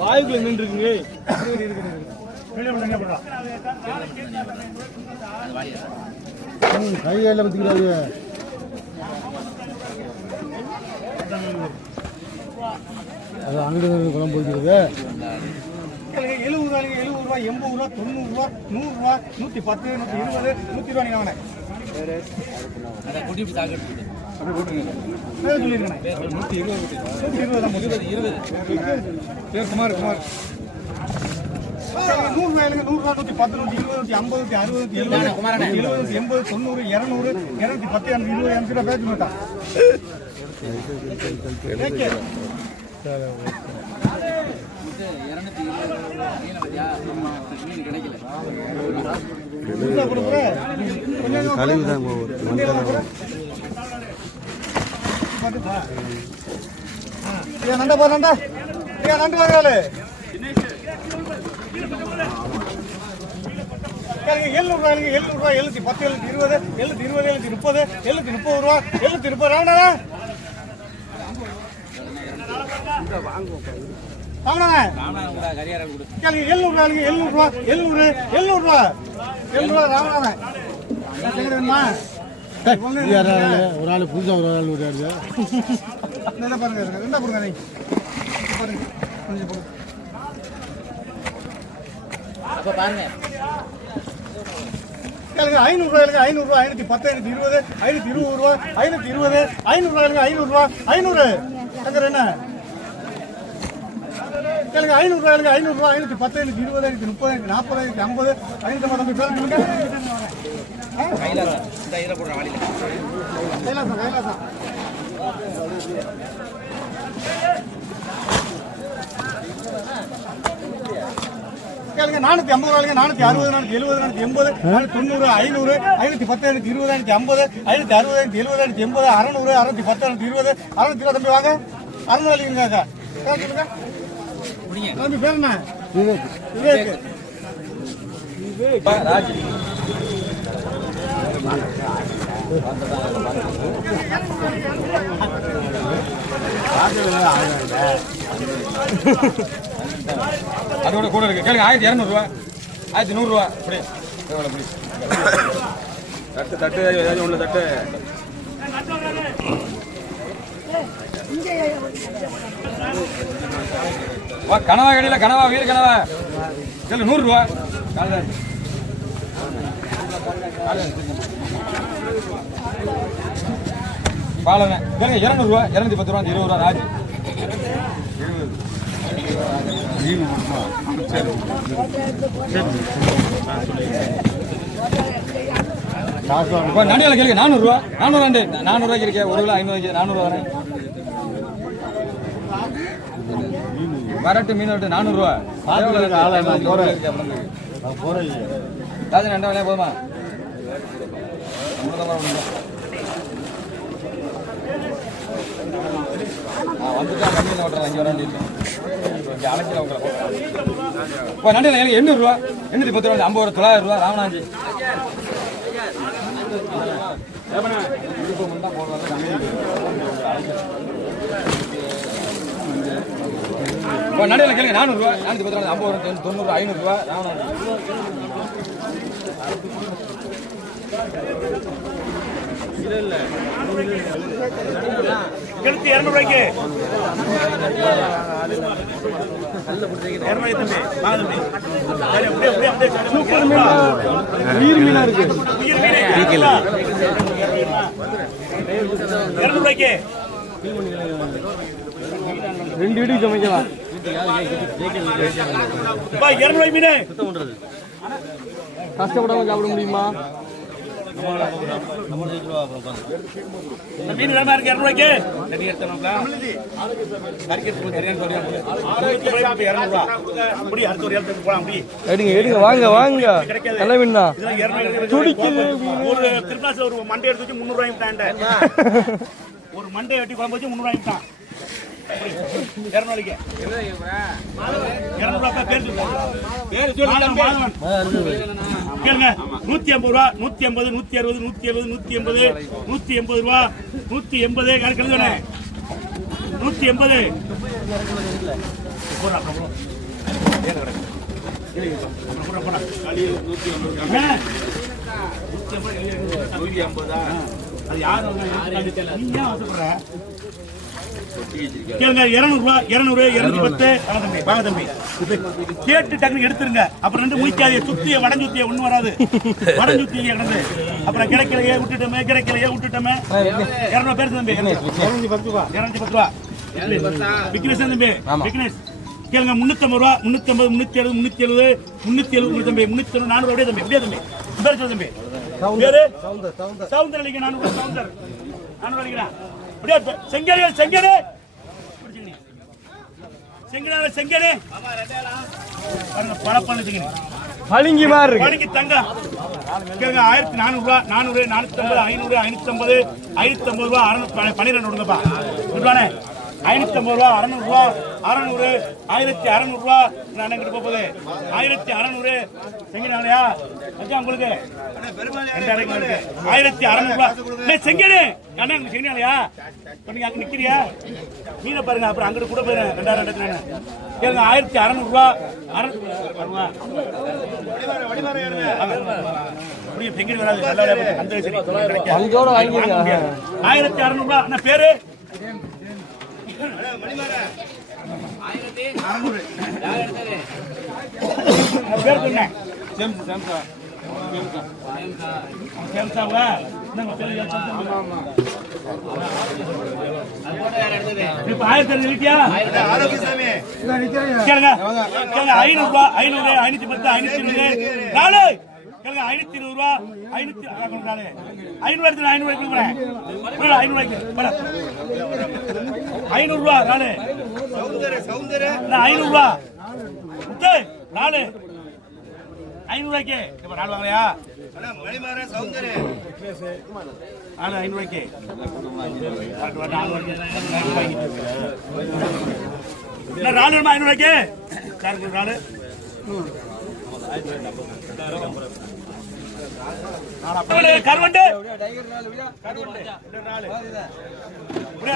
வாய்க்குள்ள மீன் இருக்குங்க. கையில பத்திக்கிறாரு. அது அங்கிட்டு குழம்பு போய்க்கிறது. 70 ரூபா 80 ரூபா 90 ரூபா 100 ரூபா 110 120 120 நீங்க வாங்க. அத குடி சாக்கு அப்படி போட்டுங்க. பேர் சொல்லிருங்க. 120 பேர் குமார் 100 ரூபாய் 100 ரூபா 110 120 150 160 170 80 90 200 210 220 ரூபா பேச்சு மாட்டா. கழிவுதான் நண்டா பா நண்டா நண்டு வாங்க. 700 ரூபாய் 710 720 720 730 730 ரூபா 730 ராவணா வாங்கண்ணா. 700 ரூபா 700 ரூபா ராவணா. ஒரு ஆள் புதுசா ஒரு ஆள் விடாது. பாருங்க ரெண்டா போடுங்க. நீ பாருங்க கொஞ்சம் போடுங்க. பாருங்க 500 ரூபாய் 510 520 520 ரூபா 520 500 ரூபாய் 500 ரூபா 500 சங்கர் என்ன கேளுங்க. 500 ரூபாய் 500 ரூபா 510 520 530 540 550 550 தம்பி பேர் சொல்லுங்க. கைலாசம் இந்த இத போடுற வாளில கைலாசம் கேளுங்க. 450 ரூபாய்ங்க 460 470 480 490 500 510 520 550 560 570 580 600 610 620 620 தம்பி வாங்க. 600 வாங்கிருங்க. சொல்லுங்க தம்பி பேர் என்ன? விவேக் ராஜ். அதோட கூட இருக்கு. கேளுங்க 1200 ரூபா 1100 ரூபா அப்படி அப்படி தட்டு ஏதாச்சும் ஒன்று தட்டு. கனவா கடையில் கனவா வீடு கனவா கேளு 100 ரூபா. பாலனை கேளுங்க 200 ரூபா 210 ரூபா 20 ரூபா ராஜ். நண்டியால கேளுங்க 400 ரூபா 400 ரூபாய்க்கு இருக்கே. 1 கிலோ 500 400 ரூபா வரட்டு மீன் 400 ரூபா. ராஜன் ரெண்டா விலையா போதுமா? வந்துட்டா கம்மியில் ஓட்டுறேன். இங்கே வராண்டி இங்கே அழைக்கல உங்களை. இப்போ நண்டியில் 800 ரூபா 810 ரூபா 50 ரூபா 900 ரூபா ராமநாஜி. இப்போ நண்டியில் கேளுங்க 400 ரூபா 410 ரூபா 50 ரூபா 90 500 ரூபா ராமநாஜி. இல்லை 200 ரூபாய்க்கு சூப்பர் மீனா உயிர் மீனா இருக்கு. 200 ரூபாய்க்கு 2 வீட்டுக்கு சமைக்கலாம். 200 ரூபாய் மீன் கஷ்டப்படாம சாப்பிட முடியுமா? மீன் வேணா இருக்கு 200 ரூபாய்க்கு. எடுங்க வாங்க வாங்க. நல்ல மீன் தான். ஒரு திருநாசில ஒரு மண்டை எடுத்து வச்சு 300 ரூபாய்க்கு ஒரு மண்டை வெட்டி குழம்பு வச்சு 300 ரூபாய்க்கு தான். 200 ரூபாய்க்கு 200 ரூபாய் பேர் கேளுங்க. 150 ரூபா 150 160 170 180 180 ரூபா 180 யாருக்கு எழுதுனே 180 அது யாரும் நீங்க ஆசைப்படுற கேளுங்க. 200 210 தம்பி வாங்க தம்பி கேட்டு டக்குனு எடுத்துருங்க. அப்புறம் ரெண்டு முடிக்காதே சுத்திய வடஞ்சுத்திய ஒண்ணு வராது. வடஞ்சுத்திய கிடந்து அப்புறம் கிடைக்கலையே விட்டுட்டோமே 200 பேர் தம்பி 210 ரூபா விக்னேஷ் தம்பி விக்னேஷ் கேளுங்க. 350 ரூபா 350 370 370 தம்பி 370 400 அப்படியே தம்பி தம்பி பேர் சொல்லு தம்பி பேரு சவுந்தர் அடிக்க 400 சவுந்தர் 400 அடிக்கிறா அப்படியே செங்கேடு பளிங்கி மாதிரி இருக்கு. பளிங்கி தங்கம் கேளுங்க. 1400 ரூபா 400 450 500 550 550 ரூபா 12 விடுங்கப்பா 550 ரூபா 600 ரூபா 600 1600 ரூபா நான் கிட்ட போகுது 1600 செங்கடாலையா அஜா உங்களுக்கு 1600 ரூபா செங்கடு அண்ணா உங்களுக்கு செங்கடாலையா நீங்க அங்க நிக்கிறியா மீனை பாருங்க. அப்புறம் அங்கிட்டு கூட போயிரு 2000 கேளுங்க. 1600 ரூபா செங்கடி வராது 1600 ரூபா அண்ணா பேரு இப்ப 1500 ரூபாய் 500 510 520 நாலு 520 ரூபா 500 500 ரூபா நாலு 500 ரூபா நாலு 500 ரூபாய்க்கு இப்ப நாலு வாங்கலையா நாலு 500 ரூபாய்க்கு நாலு 500 ரூபாய்க்கு நாலு கருவண்டு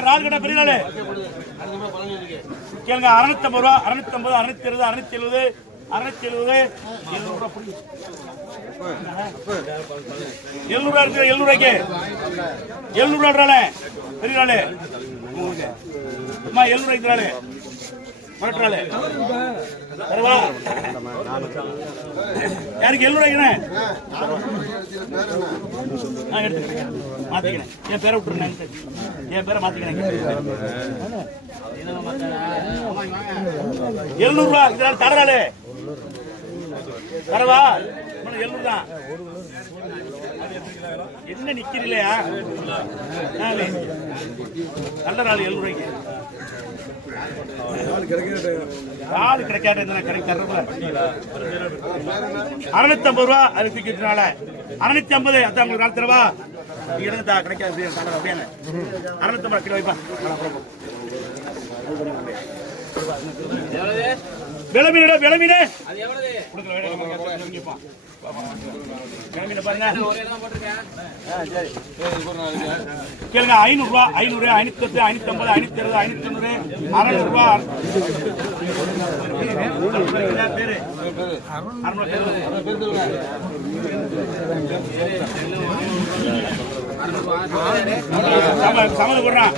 ரால் கடை பெரிய நாள் கேளுங்க. 650 ரூபா 650 620 670 700 இருக்கு 700 ரூபாய்க்கு 700 ரூபாய் பெரிய நாள் 700 ரூபாய்க்கு மரட்டாளு யாருக்கு 700 ரூபாய்க்குண்ணே நான் எடுத்துக்கிறேன் மாத்திக்கிறேன். என் பேரை விட்டுருந்தேன் என் பேரை மாத்திக்கிறேன் 700 ரூபா இதனால தரறாளு தரவா 700 தான் என்ன நிக்கிறீங்களா நல்ல நாள் 700 ரூபாய்க்கு ஆளு கிடைக்காது 650 ரூபா அது தூக்கிட்டனால 650 அதான் உங்களுக்கு நாள் தரவா இடங்கத்தா கிடைக்காது 650 கிலோ வைப்பா விளமீன கேளுங்க. 500 ரூபா 500 510 550 520 590 600 ரூபா சமது போடுறான்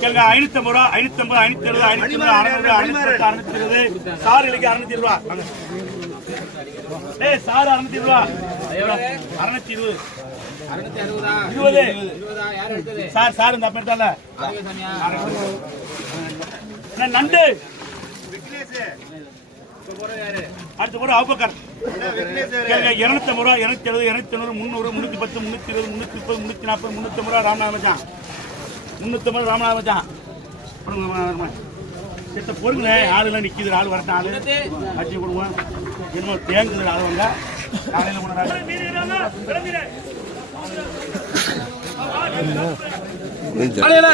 கேளுங்க. 550 ரூபா 550 570 590 600 620 சார் இலைக்கு 620 ரூபா சார் 620 ரூபா 620 சார் சார் இந்த அப்ப நண்டு அடுத்த போற அவுபக்கர் 250 ரூபா 270 290 390 310 320 330 340 350 ரூபா ராமநாத மச்சான் 350 ராமநாத மச்சான் செத்த பொருங்களே ஆளுலாம் நிக்குது ஆள் வரட்டும் ஆளு அச்சு கொடுவோம் என்ன தேங்குது ஆள் வந்தா காலையில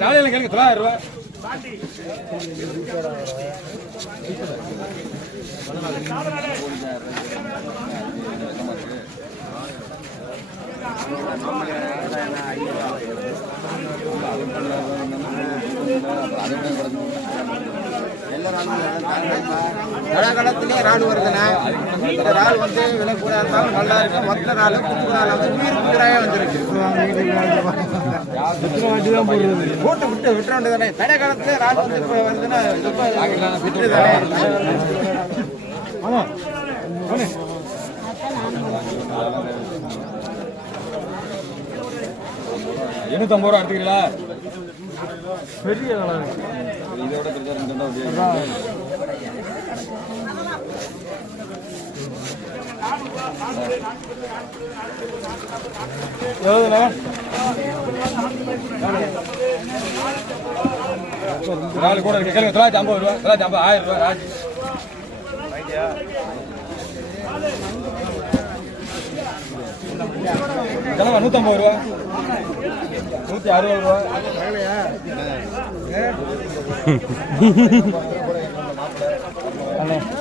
நாளையில கேளுங்க 900 ரூபாய் கடகாலத்திலே இறால் வருதுண்ணா. இந்த இறால் வந்து விலை கூட இருந்தாலும் நல்லா இருக்கு. மொத்த இறால் குட்டி இறால் வந்து உயிருக்கு உயிராக வந்துருக்கு. போட்டு விட்டு விட்டுற வேண்டியதானே. தடை காலத்துல இறால் வந்து இப்போ வருதுன்னா விட்டு தானே. 850 ரூபா எடுத்துக்கிறீங்களா? பெரிய இதோட நாலு கூட இருக்கு. கேளுங்க. 950 ரூபா. 950 1000 ரூபா ராஜி. கிழமை 150 ரூபா. 160 ரூபா.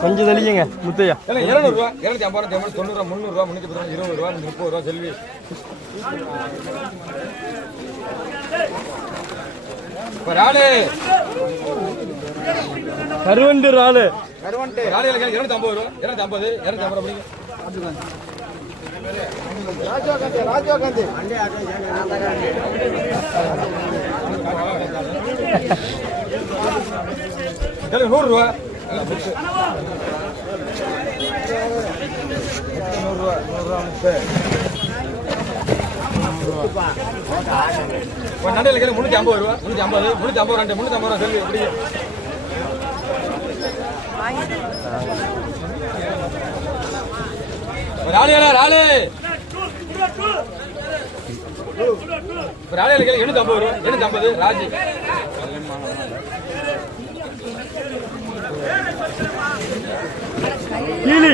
கொஞ்சம் தெளிங்க முத்தையா. 200 ரூபா. 250 ரூபா. 90 ரூபா. 300 ரூபா. 310 ரூபா. 20 ரூபா. 30 ரூபா. செல்வி ராடு கருவண்டு ராடு கருவண்டு ராடு 250 ரூபா. 250 250 ரூபா. ராஜீவ் காந்தி கேளுங்க. 100 ரூபா. 100 ரூபா. நண்டையில் கேளு. 350 ரூபா. 350 350 350 ரூபா. செல்வி எப்படி ராலியா ராலு ராலியில் கேளு. 850 ரூபா. 850 ராஜி. கீழி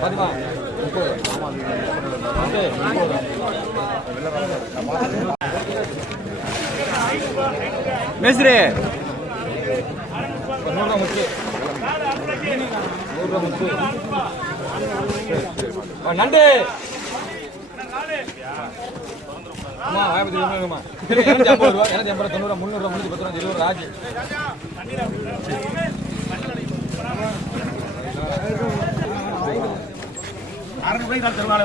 பாத்திமா மேஸ்திரி 100 ரூபா முத்து. 100 ரூபா முத்து. நண்டு அம்மா 50 ரூபா. 250 ரூபா. 250 ரூபா. 90 ரூபா. 300 ரூபா. 310 ரூபா.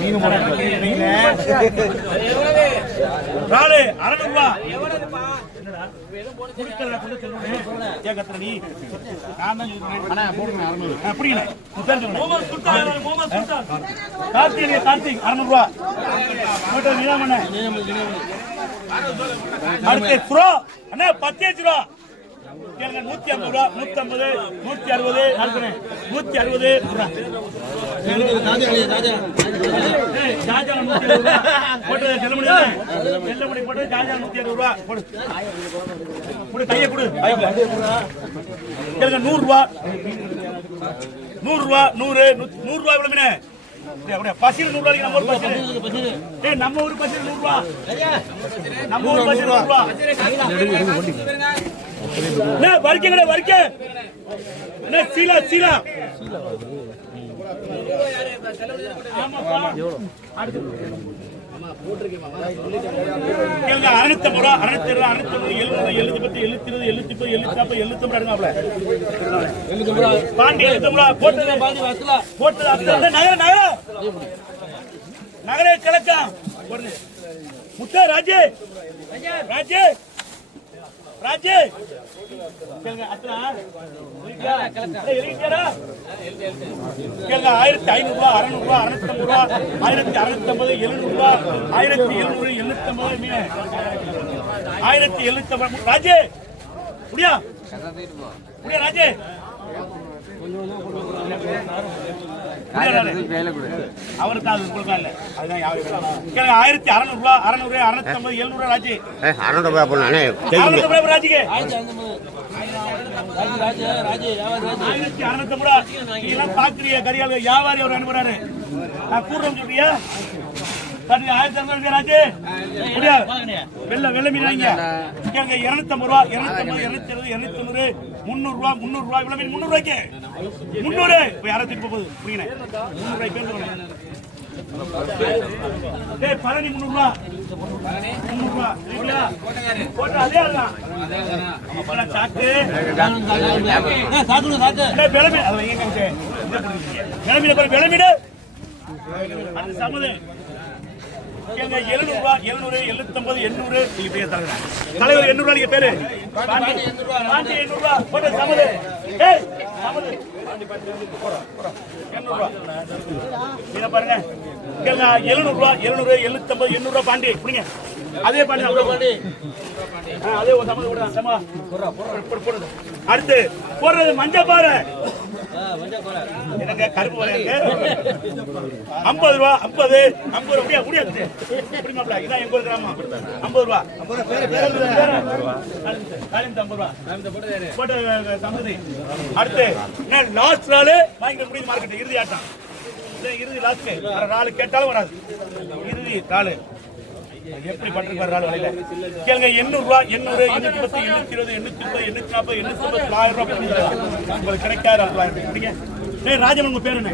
20 ரூபா. ராஜி. பசில் 100 ரூபாய்க்கு நம்ம ஊர் பசில் 100 ரூபா. நம்ம ஊர் பசில் 100 ரூபா. வரிக்க வரிக்க சீலா சீலா 650 ரூபா. 650 ரூபா. 650 70 70 70 70 பாண்டி 70 ரூபா. போட்டது நகரே கிழக்கம் முத்தா ராஜே ராஜே ராஜே 1500 ரூபா. 600 ரூபா. 650 ரூபா. 1650 700 ரூபா. 1700 850 மீன் 1750 ராஜே முடியா முடியா ராஜே அவருக்கு அது கொடுக்கல. அதுதான் 1600 ரூபா. 600 650 700 ராஜி. 600 ரூபாய் போனானே 600 ரூபாய் ராஜிக்கு 1650 ரூபா. இதெல்லாம் பாக்குறிய கரியால வியாபாரி அவர் அனுப்புறாரு. நான் கூடுறோம் சொல்றியா? 1200 ராஜு முடியாது. வெள்ளை மீன் வாங்க கேளுங்க. 250 ரூபா 250 270 290 300 ரூபா இவ்வளவு மீன் 300 ரூபாய்க்கு 300. இப்ப யாரோ திருப்பி போகுது புரியுங்க. 300 ரூபாய்க்கு டேய் பழனி 300 ரூபா 300 ரூபா இல்லையா போட்டா அதே அதுதான். அப்பள சாக்கு சாக்கு டேய் வெள்ளை மீன் அது எங்க கஞ்சே வெள்ளை மீன் அது சமது கேங்க. 700 ரூபா 700 750 800 நீங்க பேர் தலைவர் 800 ரூபாய் நீங்க பேரு பாண்டி 800 ரூபா போட்டு சமது. ஏய் சமது 800 ரூபா இத பாருங்க கேங்க. 700 ரூபா 700 750 800 ரூபா பாண்டி புடிங்க. அதே பாண்டி அவ்வளவு பாண்டி அதே ஒரு சமது போடுங்க. சமா போடு. அடுத்து போறது மஞ்சள் பாறை எனக்கு கருப்பு வரையங்க 50 ரூபா 50 ரூபா முடியாது புரியுமாப்ல. இதான் எங்க ஊர் கிராமம் 50 ரூபா 50 ரூபா போட்டு சம்பதி. அடுத்து லாஸ்ட் நாள் வாங்கி முடியுது மார்க்கெட் இறுதி ஆட்டம் இறுதி லாஸ்ட் நாலு கேட்டாலும் வராது இறுதி நாலு எப்படி பண்றாரு நாலு வரையில கேளுங்க. 800 ரூபா 800 810 820 830 840 850 1000 ரூபாய் உங்களுக்கு கிடைக்காது. ஏய் ராஜமன் உங்க பேர் என்ன?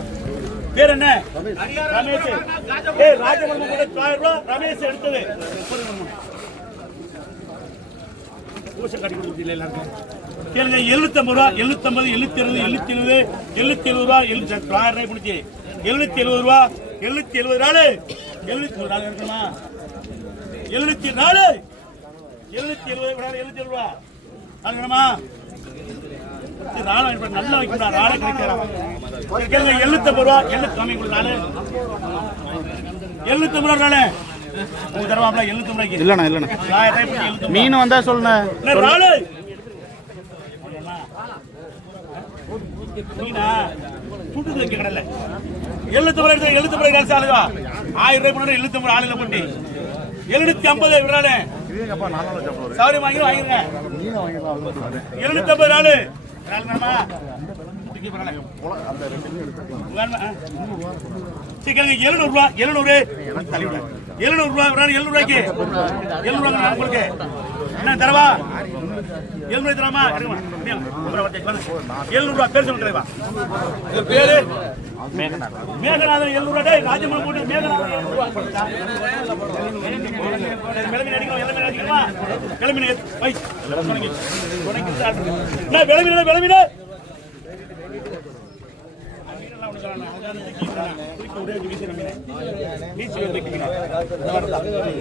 பேர் என்ன? ரமேஷ். ஏய் ராஜமன் உங்க 1000 ரூபாய் ரமேஷ் எடுத்தது ஊச கட்டி கொடுத்தீங்க எல்லாரும் கேளுங்க. 750 ரூபா 750 720 770 ரூபா 1000 ரூபாய் முடிச்சு 770 ரூபா 770 நாள் 770 நாள் இருக்குமா 704 770 ரூபா அதுமா நல்லா வைக்கணும். ராணை கிடைக்கிறாங்க 750 ரூபா 750 ரூபாய் உங்க தருவாங்களா 750 ரூபாய்க்கு இல்லண்ணா மீன் வந்தா சொல்லுங்க. மீனா புட்டு வைக்க கடல 750 ரூபாய் காசு ஆளுவா 1000 ரூபாய் முன்னாடி 750 ஆளுல போட்டு 750 விடுறானே சௌரி வாங்கிருங்க 750 நாள் சிக்கன் 700 ரூபா 700 700 ரூபா 700 ரூபாய்க்கு 700 ரூபா உங்களுக்கு என்ன தரவா 700 தரமா 700 ரூபா பேர் சொல்லுங்க பேரு மேகநாதன் 700 ரூபா. டேய் ராஜமன் போட்டு மேகநாதன் 700 ரூபா கிளம்பி அடிக்கணுமா கிளம்பி வை நான் விளம்பிட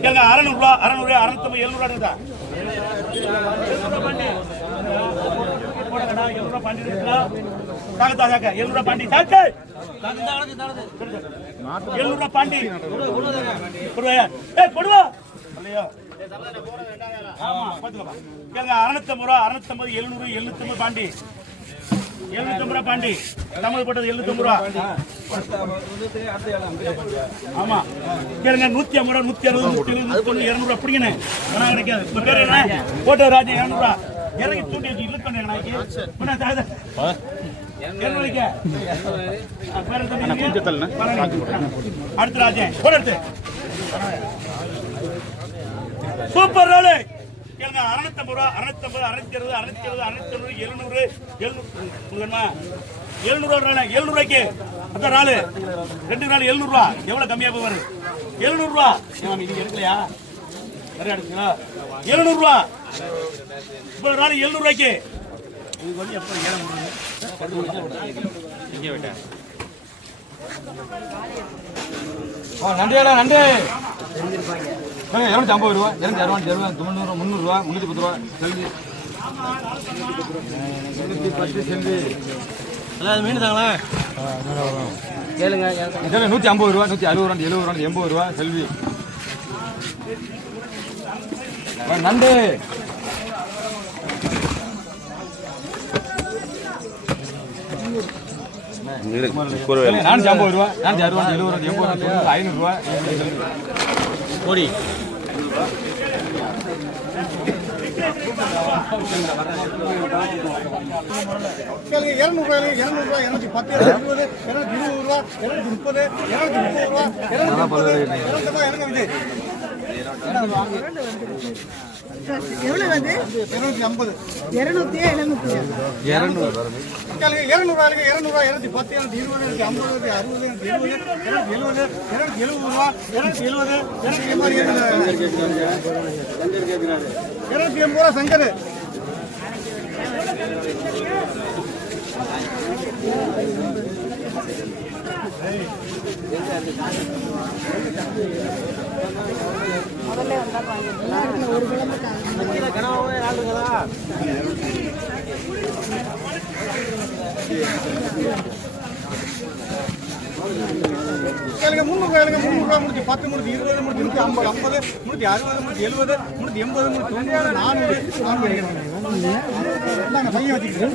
கேளுங்க 600 ரூபா 600 650 700 ரூபா இருந்தா 700 ரூபா பாண்டி இருக்குதா தாக்கா 700 ரூபா பாண்டி தாக்கு 700 ரூபா பாண்டி கொடுவா ஏய் கொடுவா இல்லையா ஆமா பாத்துக்கோ கேளுங்க 650 ரூபா 650 700 750 பாண்டி 750 ரூபா பாண்டி தமிழ் போட்டது 750 ரூபா ஆமா கேளுங்க 150 ரூபா 160 170 200 ரூபா பிடிங்கண்ணே பணம் கிடைக்காது உங்க பேர் என்ன போட்டோ ராஜா 200 ரூபா இறங்கி தூண்டி வச்சு இழுக்கண்ணே அடுத்து ராஜா போட்டு சூப்பர் ரோடு கேளுங்க 650 ரூபா 650 620 670 690 700 700 ரூபாய்க்கு அதான் நாலு 2 நாள் 700 ரூபா எவ்வளவு கம்மியா போய் வரும் 700 ரூபா நீங்க எடுக்கலையா நிறைய எடுக்குங்களா 700 ரூபா இப்போ நாள் 700 ரூபாய்க்கு இது வந்து எப்போ ஏற முடியும் இங்கே விட்டேன் நன்றிடா நன்றி 250 ரூபா 260 90 300 ரூபா 310 ரூபா செல்வி 310 செல்வி மீன் தாங்களா கேளுங்க 150 ரூபா 160 ரூபா 70 ரூபா 80 ரூபா செல்வி நண்டு 450 ரூபா 460 ரூபா 70 ரூபா 80 ரூபா 500 ரூபா கோடி கேளுங்க 200 ரூபாய் 200 ரூபாய் 210 220 220 ரூபா ரூபா 230 230 ரூபா 230 எனக்கு விஜய் எவ்வளவு வந்து 250 200 200 ரூபாய்க்கு 200 210 220 250 260 270 270 ரூபா 270 280 ரூபா சங்கர் முதல்ல வந்தா வாங்கிடலாம் ஒரு கிழமை கேளுங்க 300 ரூபாய் 300 முடிச்சு 10 முடிச்சு 20 முடிச்சு 50 50 முடிச்சு 60 முடிச்சு 70 முடிச்சு 80 முடிச்சு 90 400 இந்தாங்க பையன் வச்சுக்கிறேன்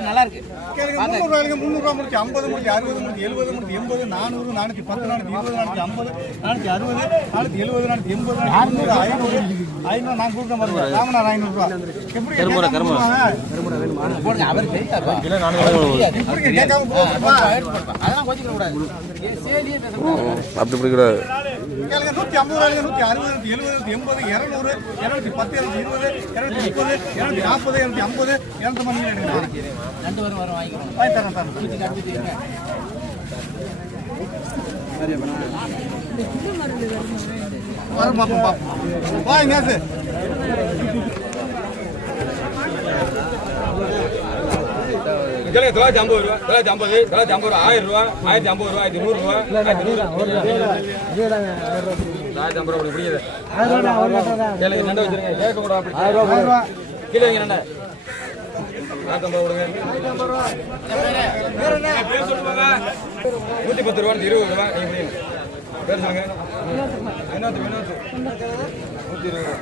நல்லா இருக்கு கேளுங்க 300 ரூபாய் முடிச்சு 50 முடிச்சு 60 முடிச்சு 70 முடிச்சு 80 400 410 420 450 460 470 480 500 நான் கொடுக்க மாட்டேன் ராமனார் 500 ரூபாய் எப்படி போடுங்க அவர் எப்படி கேட்காம போடுப்பா அதெல்லாம் கோச்சிக்க கூடாது அப்படி இப்படி கூடாது கேளுங்க 150 ரூபாய் 160 70 80 200 210 220 230 240 250 200 மணி எடுங்க ரெண்டு பேரும் வரும் வாங்கிக்கிறோம் வாங்கி தரேன் வரும் பாப்போம் வாங்க சார் கேளுங்க 950 ரூபா 950 950 ரூபா 1000 ரூபா 1050 ரூபா 1100 ரூபா 1050 ரூபா பிடிக்குது கேளுங்க நண்டை வச்சிருங்க கேட்க கூட அப்படி 1000 ரூபா கீழே வைங்க நண்டை 50 கொடுங்க பேர் சொல்லுவாங்க 110 ரூபா 20 ரூபா நீங்க முடியுங்க பேர் சொல்லுங்க வினோத் 120 ரூபா